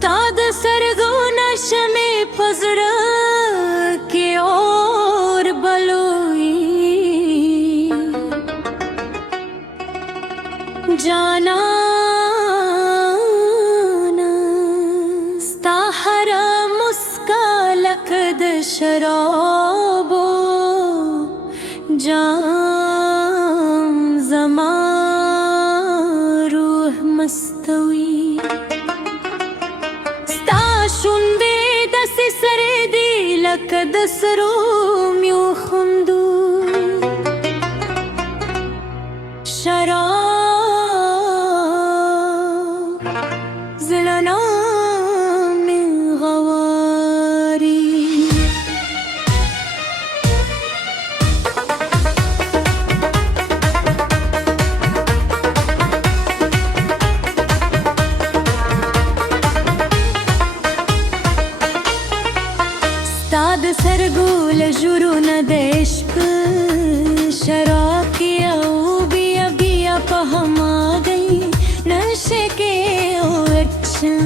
استاد سرگو نشمی پزر کی اور بلوئی جانا ستا هر مسکا لکد شرابو جام زما روح مستوي ستا شونډې داسې سرې دي لکه د سرو میو خوندو شراب زړه مې غواړي ستا د سترګو له ژورونه د عشق شراب کې او بیا بیا په هماغی نشه کې اوچن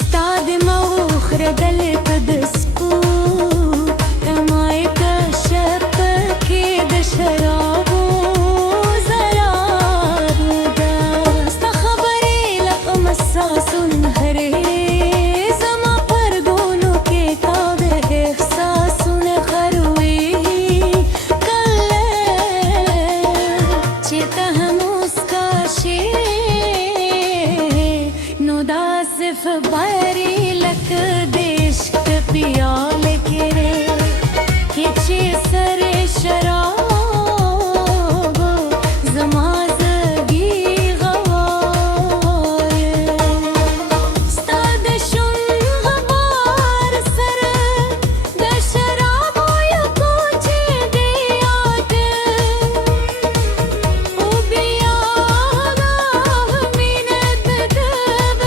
ستا د مخ ردل په د سپور کمای کشف کې د شرابو زرابو ده ستا خبرې لکه مساسون هرې सिर्फ बारी लक देश पियाल गिरे खिंचे सरे शराब जमाजगी गवाए स्ता दशुन गबार सर द शराबो या कोचे दियाद ओ बियाना मिनत दब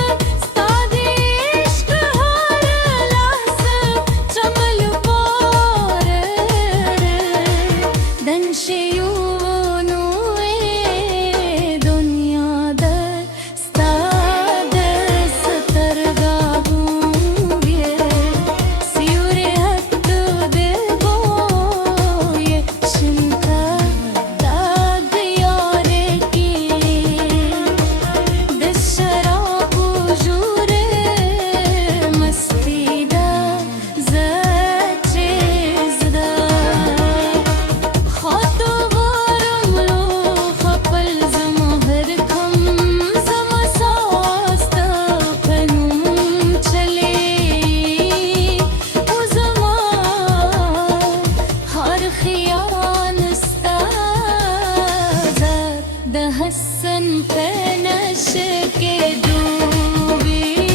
हसन पे नश के डूबी